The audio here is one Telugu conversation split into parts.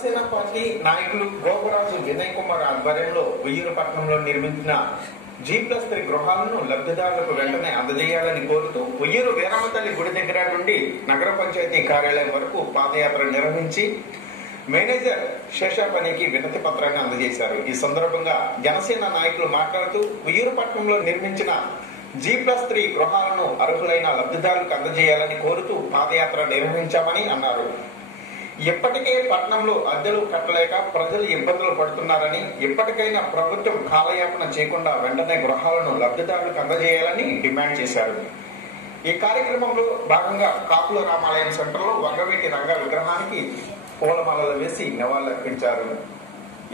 జనసేన పార్టీ నాయకులు గోపరాజు వినయ్ కుమార్ ఆధ్వర్యంలో ఉయ్యూరుపట్నంలో నిర్మించిన G+3 గృహాలను లబ్ధిదారులకు వెంటనే అందజేయాలని కోరుతూ ఉయ్యూరు వీరమ్మతల్లి గుడి దగ్గర నుండి నగర పంచాయతీ కార్యాలయం వరకు పాదయాత్ర నిర్వహించి మేనేజర్ శేషాపనికి వినతి పత్రాన్ని అందజేశారు. ఈ సందర్భంగా జనసేన నాయకులు మాట్లాడుతూ ఉయ్యూరుపట్నంలో నిర్మించిన G+3 గృహాలను అర్హులైన లబ్ధిదారులకు అందజేయాలని కోరుతూ పాదయాత్ర నిర్వహించామని అన్నారు. ఇప్పటికే పట్టణంలో అద్దెలు కట్టలేక ప్రజలు ఇబ్బందులు పడుతున్నారని, ఇప్పటికైనా ప్రభుత్వం కాలయాపన చేయకుండా వెంటనే గృహాలను లబ్ధిదారులకు అందజేయాలని డిమాండ్ చేశారు. ఈ కార్యక్రమంలో భాగంగా కాపుల రామాలయం సెంటర్లో వంగవీటి రంగ విగ్రహానికి పూలమాలలు వేసి నివాళులర్పించారు.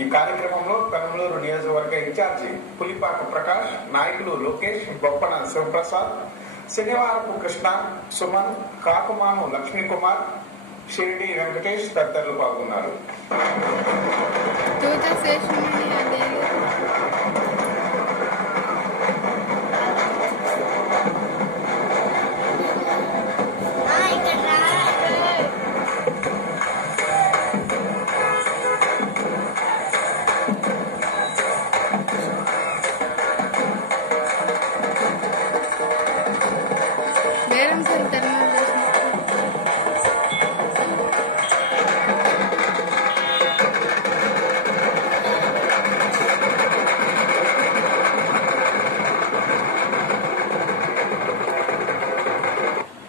ఈ కార్యక్రమంలో కనుమలూరు నియోజకవర్గ ఇన్ఛార్జి పులిపాక ప్రకాష్, నాయకులు లోకేష్, బొప్పన శివప్రసాద్, శనివారపు కృష్ణ, సుమన్, కాకుమాను లక్ష్మీకుమార్, షిరిడి వెంకటేష్ తదితరులు పాల్గొన్నారు.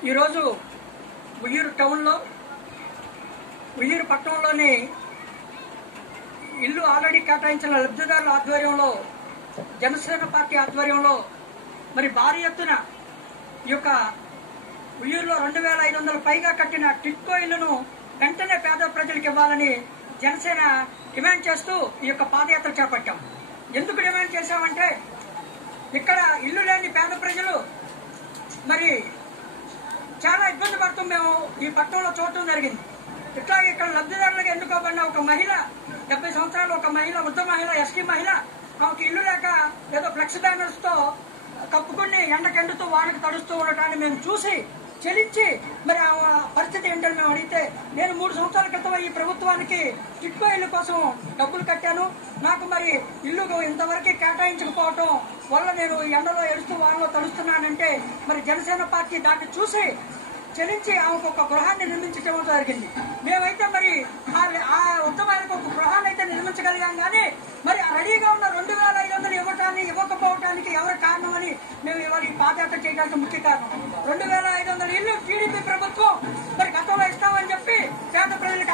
ఈరోజు ఉయ్యూరు టౌన్లో ఉయ్యూరు పట్టణంలోని ఇల్లు ఆల్రెడీ కేటాయించిన లబ్ధిదారుల ఆధ్వర్యంలో జనసేన పార్టీ ఆధ్వర్యంలో మరి భారీ ఎత్తున ఈ యొక్క ఉయ్యూరులో 2500 పైగా కట్టిన టిట్కో ఇళ్లను వెంటనే పేద ప్రజలకు ఇవ్వాలని జనసేన డిమాండ్ చేస్తూ ఈ యొక్క పాదయాత్ర చేపట్టాం. ఎందుకు డిమాండ్ చేశామంటే ఇక్కడ ఇల్లు లేని పేద ప్రజలు మరి చాలా ఇబ్బంది పడుతూ మేము ఈ పట్టణంలో చూడటం జరిగింది. ఇట్లాగే ఇక్కడ లబ్ధిదారులకు ఎన్నుకోబడిన ఒక మహిళ 70 సంవత్సరాలు ఒక మహిళ, వృద్ధ మహిళ, ఎస్టీ మహిళ, ఆమెకు ఇల్లు లేక ఏదో ఫ్లెక్స్ బ్యానర్స్ తో కప్పుకుని ఎండకెండుతూ వానకు తడుస్తూ ఉండటాన్ని మేము చూసి చెలించి మరి ఆ పరిస్థితి ఏంటని మేము అడిగితే, నేను 3 సంవత్సరాల క్రితం ఈ ప్రభుత్వానికి టిట్కో ఇల్లు కోసం డబ్బులు కట్టాను, నాకు మరి ఇల్లు ఇంతవరకు కేటాయించకపోవటం వల్ల నేను ఎండలో ఎడుస్తూ వానలో తడుస్తున్నానంటే మరి జనసేన పార్టీ దాన్ని చూసి చెల్లించి ఆమెకు ఒక గృహాన్ని నిర్మించడం జరిగింది. మేమైతే మరి ఆ ఉత్తమానికి ఒక గృహాన్ని అయితే నిర్మించగలిగాం, కానీ మరి రెడీగా ఉన్న 2500 ఇవ్వకపోవటానికి ఎవరు కారణమని మేము ఇవాళ ఈ పాదయాత్ర చేయడానికి ముఖ్య కారణం. 2500 ఇల్లు టీడీపీ ప్రభుత్వం మరి గతంలో ఇస్తామని చెప్పి పేద ప్రజలకు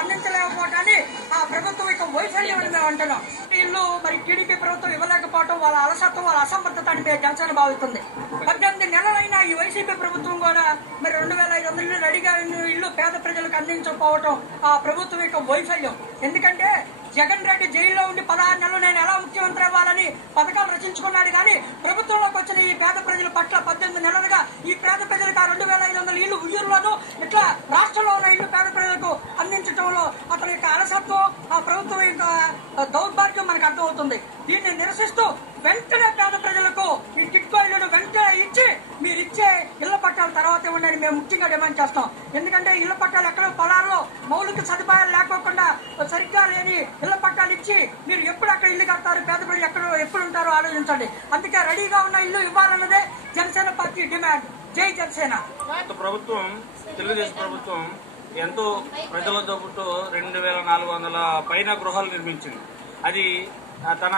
అందించలేకపోవటాన్ని ఆ ప్రభుత్వం యొక్క వైఫల్యం మేము అంటున్నాం. ఇల్లు మరి టీడీపీ ప్రభుత్వం ఇవ్వలేకపోవడం వాళ్ళ అలసత్వం, వాళ్ళ అసమర్థత అంటే జనసేన భావిస్తుంది. 18 నెలలైనా ఈ వైసీపీ ప్రభుత్వం కూడా మరి 2500 ఇల్లు రెడీగా ఇల్లు పేద ప్రజలకు అందించకపోవటం ఆ ప్రభుత్వం యొక్క వైఫల్యం. ఎందుకంటే జగన్ రెడ్డి జైల్లో ఉండి 16 నెలలు నేను ఎలా ముఖ్యమంత్రి అవ్వాలని పథకాలు రచించుకున్నాడు, కానీ ప్రభుత్వంలోకి వచ్చిన ఈ పేద ప్రజల పట్ల 18 నెలలుగా ఈ పేద ప్రజలకు ఆ 2500 ఇల్లు ఉయ్యూరులోనూ ఇట్లా రాష్ట్రంలో ఉన్న ఇల్లు పేద ప్రజలకు అందించడంలో అతని యొక్క అలసత్వం, ఆ ప్రభుత్వం యొక్క దౌర్భాగ్యం మనకు అర్థమవుతుంది. దీన్ని నిరసిస్తూ వెంటనే పేద ప్రజలకు ఈ టిట్కో ఇళ్లను వెంటనే ఇచ్చి మీరు ఇచ్చే ఇళ్ల పట్టాలు తర్వాత ఇవ్వండి మేము ముఖ్యంగా డిమాండ్ చేస్తాం. ఎందుకంటే ఇళ్ల పట్టాలు ఎక్కడో పొలాల్లో మౌలిక సదుపాయాలు లేకోకుండా సరిగ్గా లేని ఇళ్ల పట్టాలు ఇచ్చి మీరు ఎప్పుడు అక్కడ ఇల్లు కడతారు, పేద ప్రజలు ఎప్పుడు ఉంటారో ఆలోచించండి. అందుకే రెడీగా ఉన్న ఇల్లు ఇవ్వాలన్నదే జనసేన పార్టీ డిమాండ్. జై జనసేన. ప్రభుత్వం, తెలుగుదేశం ప్రభుత్వం ఎంతో ప్రజలతో పాటు 2400 పైన గృహాలు నిర్మించింది. అది తన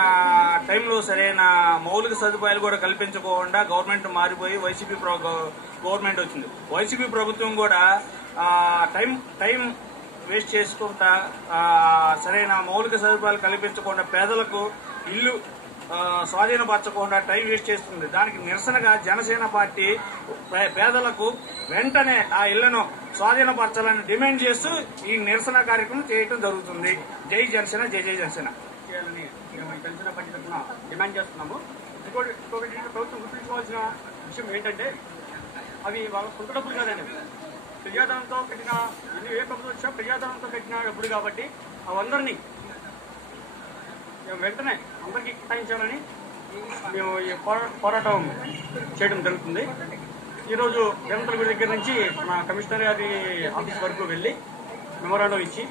టైంలో సరైన మౌలిక సదుపాయాలు కూడా కల్పించకుండా గవర్నమెంట్ మారిపోయి వైసీపీ గవర్నమెంట్ వచ్చింది. వైసీపీ ప్రభుత్వం కూడా టైం వేస్ట్ చేసుకుంటా సరైన మౌలిక సదుపాయాలు కల్పించకుండా పేదలకు ఇల్లు స్వాధీనపరచకుండా టైం వేస్ట్ చేస్తుంది. దానికి నిరసనగా జనసేన పార్టీ పేదలకు వెంటనే ఆ ఇళ్లను స్వాధీనపరచాలని డిమాండ్ చేస్తూ ఈ నిరసన కార్యక్రమం చేయడం జరుగుతుంది. జై జనసేన, జై జై జనసేన చేయాలని జనసేన పార్టీ తరఫున డిమాండ్ చేస్తున్నాము. ఇంకోటి ప్రభుత్వం గుర్తించుకోవాల్సిన విషయం ఏంటంటే అవి వాళ్ళ సొంత డబ్బులు కాదండి, ప్రజాధనంతో కట్టిన ఇల్లు. ఏ ప్రభుత్వం వచ్చినా ప్రజాధనంతో కట్టిన డబ్బులు కాబట్టి అవందరినీ వెంటనే అందరికీ కేటాయించాలని మేము ఈ పోరాటం చేయడం జరుగుతుంది. ఈరోజు దేవతల గుడి దగ్గర నుంచి మన కమిషనర్ గారి ఆఫీస్ వరకు వెళ్ళి మెమోరాండం ఇచ్చి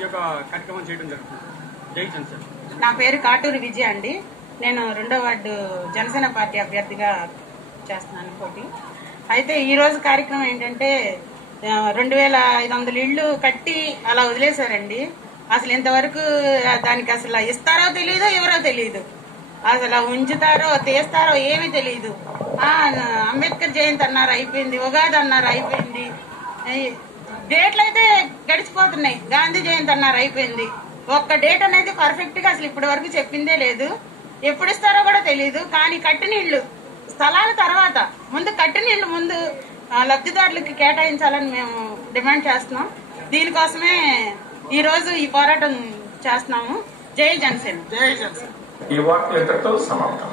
ఈ యొక్క కార్యక్రమం చేయడం జరుగుతుంది. జై జనసేన. నా పేరు కాటూరి విజయ అండి. నేను 2వ వార్డు జనసేన పార్టీ అభ్యర్థిగా చేస్తున్నాను పోటీ. అయితే ఈ రోజు కార్యక్రమం ఏంటంటే 2500 ఇళ్లు కట్టి అలా వదిలేశారండి. అసలు ఇంతవరకు దానికి అసలు ఇస్తారో తెలియదు, ఎవరో తెలియదు. అసలు ఉంచుతారో తీస్తారో ఏమీ తెలియదు. అంబేద్కర్ జయంతి అన్నారు అయిపోయింది, ఉగాది అన్నారు అయిపోయింది, డేట్లు అయితే గడిచిపోతున్నాయి. గాంధీ జయంతి అన్నారు అయిపోయింది. ఒక్క డేట్ అనేది పర్ఫెక్ట్ గా అసలు ఇప్పటి వరకు చెప్పిందే లేదు. ఎప్పుడు ఇస్తారో కూడా తెలియదు. కానీ కట్టిన ఇళ్లు స్థలాల తర్వాత ముందు కట్టిన ఇళ్లు ముందు లబ్ధిదారులకి కేటాయించాలని మేము డిమాండ్ చేస్తున్నాం. దీనికోసమే ఈ రోజు ఈ పోరాటం చేస్తున్నాము. జై జనసేన. జై జనసేన. ఈ వార్తలు ఇంతటితో సమాప్తం.